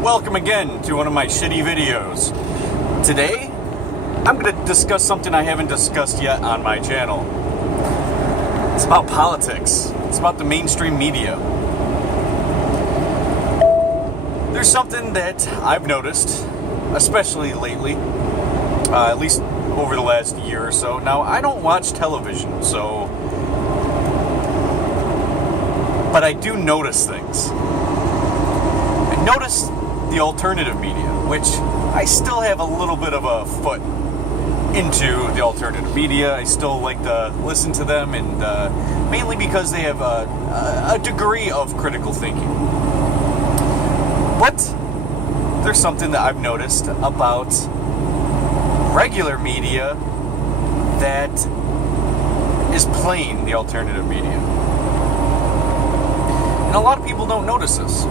Welcome again to one of my shitty videos. Today, I'm going to discuss something I haven't discussed yet on my channel. It's about politics. It's about the mainstream media. There's something that I've noticed, especially lately, at least over the last year or so. Now, I don't watch television, but I do notice things. I notice the alternative media, which I still have a little bit of a foot into the alternative media. I still like to listen to them, and mainly because they have a degree of critical thinking. But there's something that I've noticed about regular media that is playing the alternative media. And a lot of people don't notice this.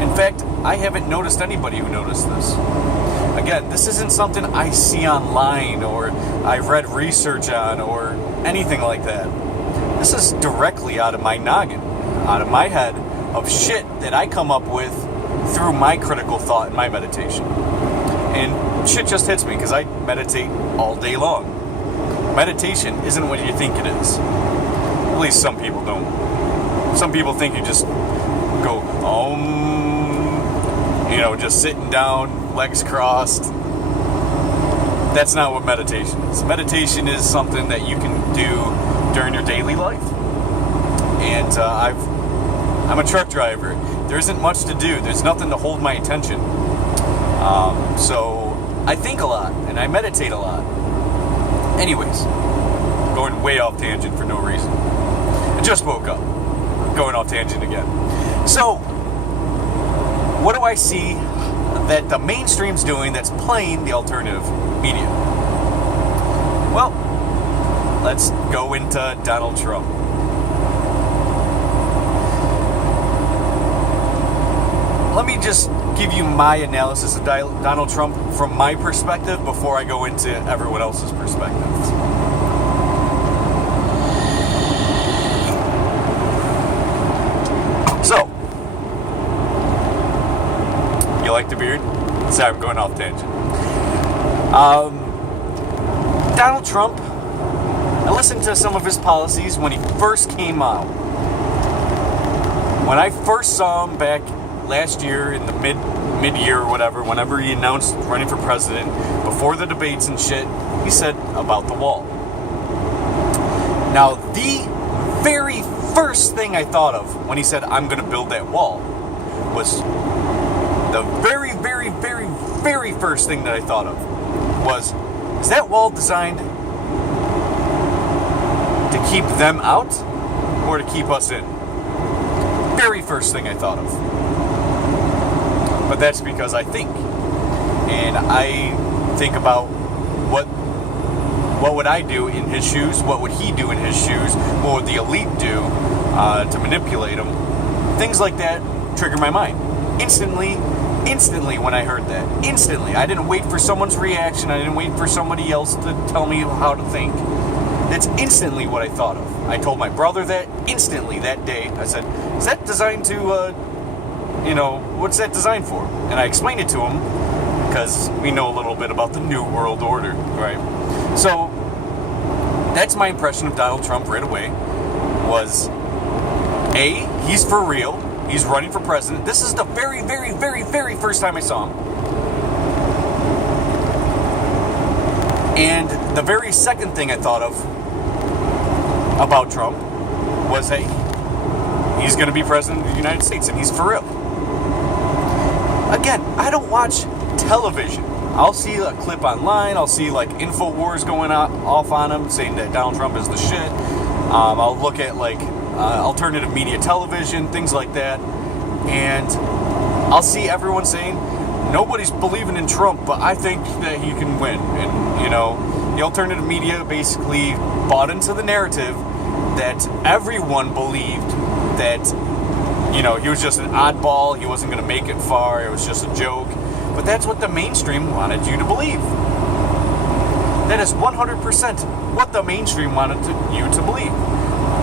In fact, I haven't noticed anybody who noticed this. Again, this isn't something I see online or I've read research on or anything like that. This is directly out of my noggin, out of my head, of shit that I come up with through my critical thought and my meditation. And shit just hits me because I meditate all day long. Meditation isn't what you think it is. At least some people don't. Some people think you just go, just sitting down, legs crossed. That's not what meditation is. Meditation is something that you can do during your daily life. And I'm a truck driver. There isn't much to do. There's nothing to hold my attention. So I think a lot, and I meditate a lot. Anyways, going way off tangent for no reason. I just woke up. Going off tangent again. So, what do I see that the mainstream's doing that's playing the alternative media? Well, let's go into Donald Trump. Let me just give you my analysis of Donald Trump from my perspective before I go into everyone else's perspectives. So, you like the beard? Sorry, I'm going off tangent. Donald Trump, I listened to some of his policies when he first came out. When I first saw him back last year in the mid-year or whatever, whenever he announced running for president, before the debates and shit, he said about the wall. Now, the very first thing I thought of when he said, I'm going to build that wall, was the very, very, very, very first thing that I thought of was, is that wall designed to keep them out or to keep us in? Very first thing I thought of. But that's because I think. And I think about what would I do in his shoes? What would he do in his shoes? What would the elite do to manipulate him? Things like that trigger my mind. Instantly when I heard that. Instantly. I didn't wait for someone's reaction. I didn't wait for somebody else to tell me how to think. That's instantly what I thought of. I told my brother that instantly that day. I said, is that designed to, what's that designed for? And I explained it to him because we know a little bit about the New World Order, right? So, that's my impression of Donald Trump right away, was A, he's for real, he's running for president. This is the very, very, very, very first time I saw him. And the very second thing I thought of about Trump was, hey, he's going to be president of the United States, and he's for real. Again, I don't watch television. I'll see a clip online. I'll see like InfoWars going off on him, saying that Donald Trump is the shit. I'll look at like alternative media television, things like that, and I'll see everyone saying nobody's believing in Trump, but I think that he can win. And the alternative media basically bought into the narrative that everyone believed that he was just an oddball. He wasn't going to make it far. It was just a joke. But that's what the mainstream wanted you to believe. That is 100% what the mainstream wanted you to believe.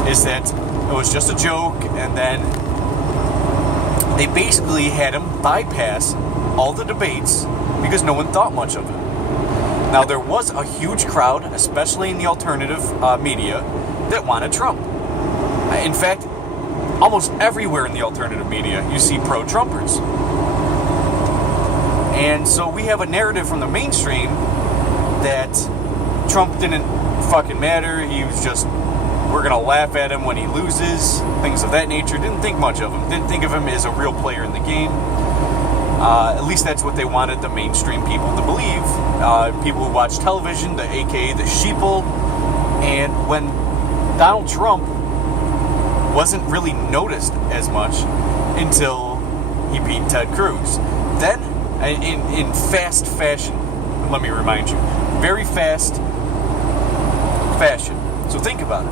Is that it was just a joke, and then they basically had him bypass all the debates because no one thought much of it. Now, there was a huge crowd, especially in the alternative media, that wanted Trump. In fact, almost everywhere in the alternative media, you see pro-Trumpers. And so we have a narrative from the mainstream that Trump didn't fucking matter. He was just, we're going to laugh at him when he loses, things of that nature. Didn't think much of him. Didn't think of him as a real player in the game. At least that's what they wanted the mainstream people to believe. People who watch television, the AKA the sheeple. And when Donald Trump wasn't really noticed as much until he beat Ted Cruz. Then, in fast fashion, let me remind you, very fast fashion. So think about it.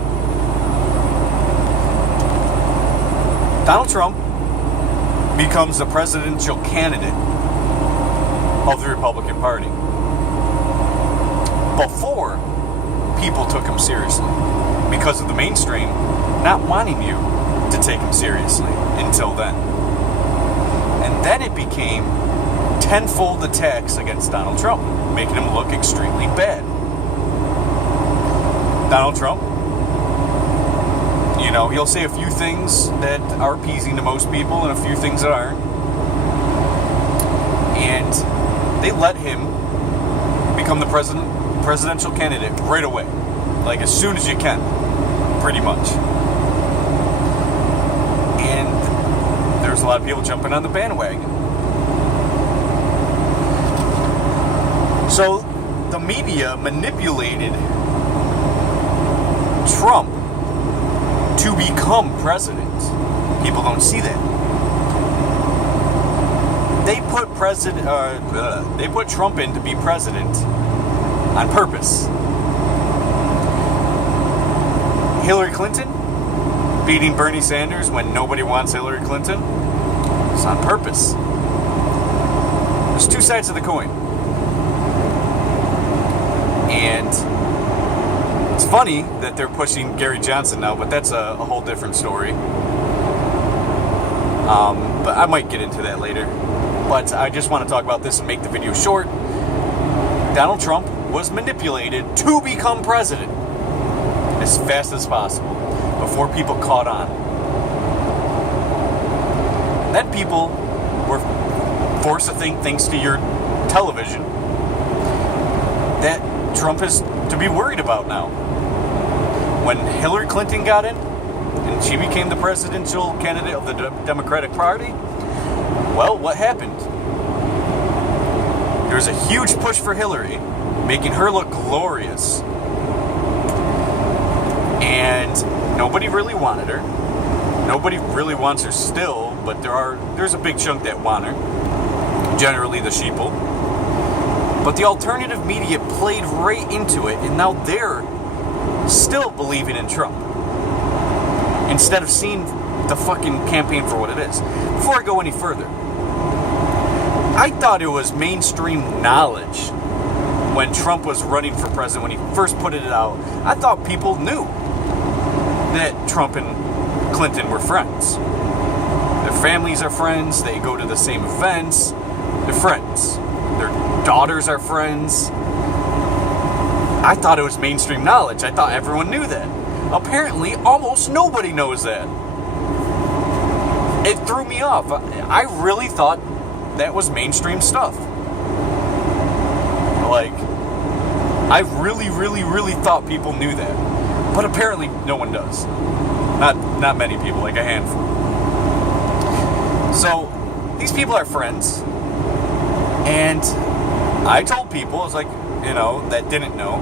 Donald Trump becomes the presidential candidate of the Republican Party before people took him seriously because of the mainstream not wanting you to take him seriously until then. And then it became tenfold attacks against Donald Trump, making him look extremely bad. Donald Trump, you know, he'll say a few things that are appeasing to most people and a few things that aren't. And they let him become the presidential candidate right away. Like as soon as you can, pretty much. And there's a lot of people jumping on the bandwagon. So the media manipulated Trump to become president. People don't see that. They put Trump in to be president on purpose. Hillary Clinton beating Bernie Sanders when nobody wants Hillary Clinton. It's on purpose. There's two sides of the coin. And it's funny that they're pushing Gary Johnson now, but that's a whole different story. But I might get into that later. But I just want to talk about this and make the video short. Donald Trump was manipulated to become president as fast as possible before people caught on. Then people were forced to think, thanks to your television, that Trump is to be worried about now. When Hillary Clinton got in and she became the presidential candidate of the Democratic Party, well, what happened? There was a huge push for Hillary, making her look glorious. And nobody really wanted her. Nobody really wants her still, but there's a big chunk that want her. Generally the sheeple. But the alternative media played right into it, and now they're still believing in Trump. Instead of seeing the fucking campaign for what it is. Before I go any further, I thought it was mainstream knowledge when Trump was running for president, when he first put it out. I thought people knew that Trump and Clinton were friends. Their families are friends, they go to the same events, they're friends. Their daughters are friends. I thought it was mainstream knowledge. I thought everyone knew that. Apparently, almost nobody knows that. It threw me off. I really thought that was mainstream stuff. Like, I really, really, really thought people knew that. But apparently, no one does. Not many people, like a handful. So, these people are friends. And I told people, I was like, you know, that didn't know.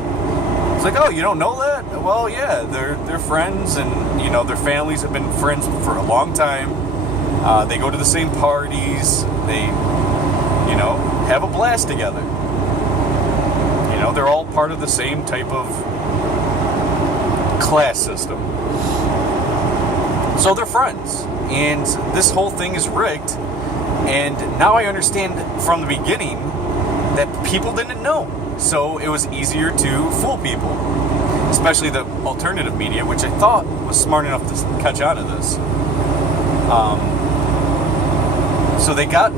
It's like, oh, you don't know that? Well, yeah, they're friends, and you know, their families have been friends for a long time. They go to the same parties. They, you know, have a blast together. You know, they're all part of the same type of class system. So they're friends, and this whole thing is rigged. And now I understand from the beginning that people didn't know. So it was easier to fool people, especially the alternative media, which I thought was smart enough to catch on to this. So they got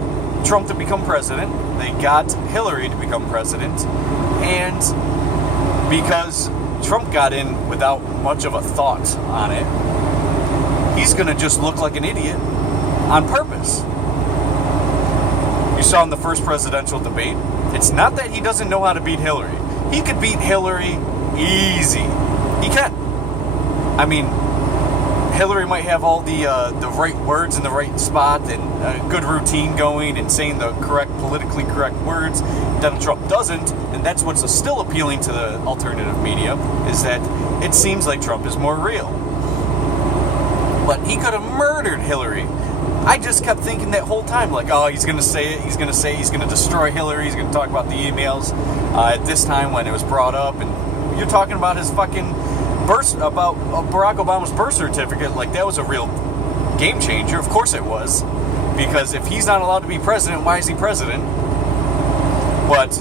Trump to become president, they got Hillary to become president, and because Trump got in without much of a thought on it, he's going to just look like an idiot on purpose. You saw in the first presidential debate, it's not that he doesn't know how to beat Hillary. He could beat Hillary easy. He can. I mean, Hillary might have all the right words in the right spot and a good routine going and saying the politically correct words. Donald Trump doesn't, and that's what's still appealing to the alternative media, is that it seems like Trump is more real. But he could have murdered Hillary. I just kept thinking that whole time, like, oh, he's going to say it, he's going to destroy Hillary, he's going to talk about the emails at this time when it was brought up, and you're talking about his fucking about Barack Obama's birth certificate, like that was a real game changer. Of course it was, because if he's not allowed to be president, why is he president? But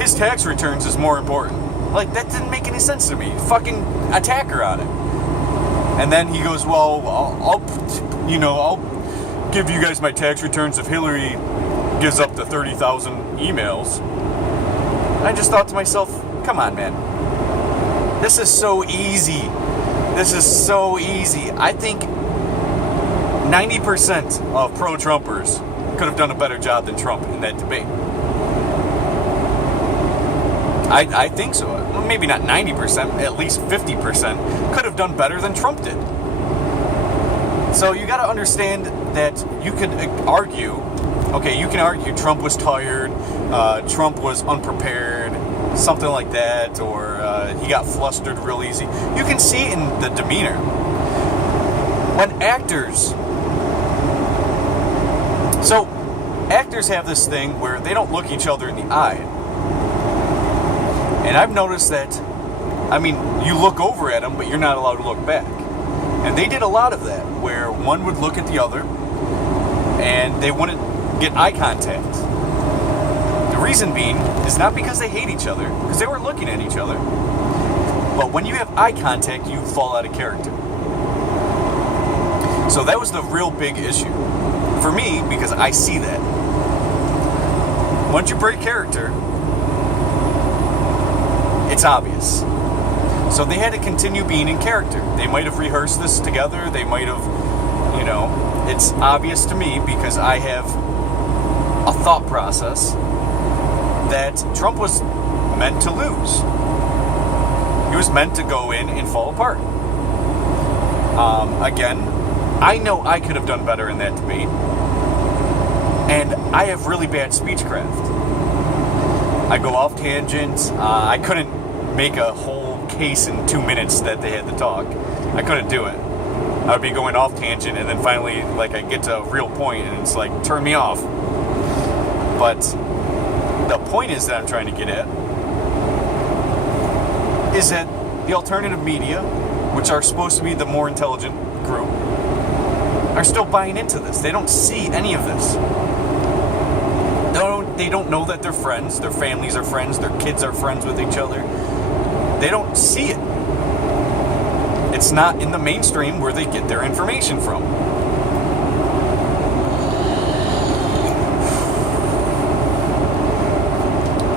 his tax returns is more important. Like, that didn't make any sense to me. Fucking attack her on it. And then he goes, well, I'll give you guys my tax returns if Hillary gives up the 30,000 emails. I just thought to myself, come on, man. This is so easy. This is so easy. I think 90% of pro-Trumpers could have done a better job than Trump in that debate. I think so. Well, maybe not 90%, at least 50% could have done better than Trump did. So you got to understand that you could argue, okay, you can argue Trump was tired, Trump was unprepared, something like that, or he got flustered real easy. You can see in the demeanor. When actors have this thing where they don't look each other in the eye. And I've noticed that, I mean, you look over at them, but you're not allowed to look back. And they did a lot of that, where one would look at the other, and they wouldn't get eye contact. The reason being is not because they hate each other, because they were looking at each other. But when you have eye contact, you fall out of character. So that was the real big issue for me, because I see that. Once you break character, it's obvious. So they had to continue being in character. They might have rehearsed this together. They might have, it's obvious to me because I have a thought process that Trump was meant to lose. He was meant to go in and fall apart. Again, I know I could have done better in that debate. And I have really bad speechcraft. I go off tangents. I couldn't make a whole case in 2 minutes that they had to talk. I couldn't do it. I would be going off tangent, and then finally, like, I get to a real point, and it's like, turn me off. But the point is that I'm trying to get at is that the alternative media, which are supposed to be the more intelligent group, are still buying into this. They don't see any of this. They don't know that they're friends, their families are friends, their kids are friends with each other. They don't see it. It's not in the mainstream where they get their information from.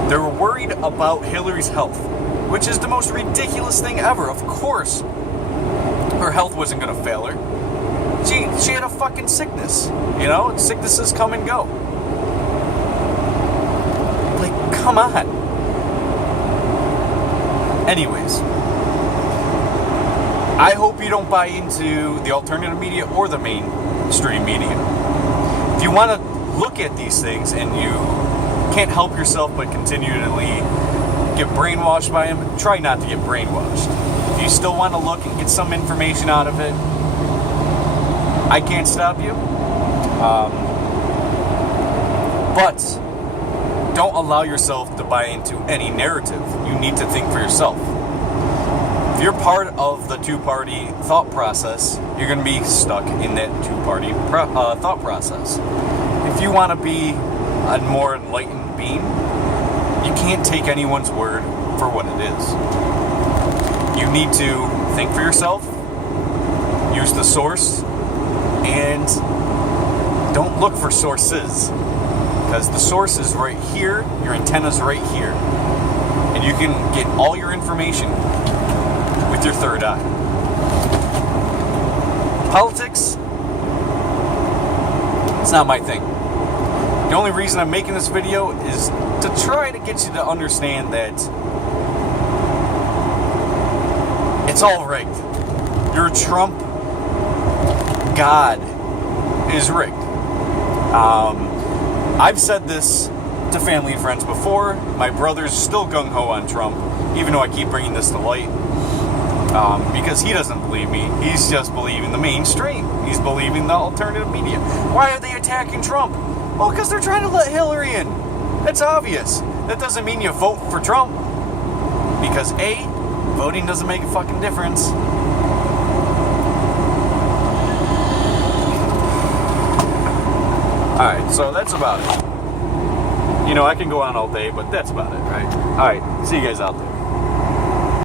They were worried about Hillary's health, which is the most ridiculous thing ever. Of course, her health wasn't going to fail her. She had a fucking sickness. Sicknesses come and go. Like, come on. Anyways, I hope you don't buy into the alternative media or the mainstream media. If you want to look at these things and you can't help yourself but continually get brainwashed by them, try not to get brainwashed. If you still want to look and get some information out of it, I can't stop you. But don't allow yourself to buy into any narrative. You need to think for yourself. If you're part of the two-party thought process, you're going to be stuck in that two-party thought process. If you want to be a more enlightened being, you can't take anyone's word for what it is. You need to think for yourself, use the source, and don't look for sources, because the source is right here, your antenna's right here, and you can get all your information with your third eye. Politics, it's not my thing. The only reason I'm making this video is to try to get you to understand that it's all rigged. Your Trump God is rigged. I've said this to family and friends before. My brother's still gung-ho on Trump, even though I keep bringing this to light. Because he doesn't believe me. He's just believing the mainstream. He's believing the alternative media. Why are they attacking Trump? Well, because they're trying to let Hillary in. That's obvious. That doesn't mean you vote for Trump. Because A, voting doesn't make a fucking difference. Alright, so that's about it. You know, I can go on all day, but that's about it, right? Alright, see you guys out there.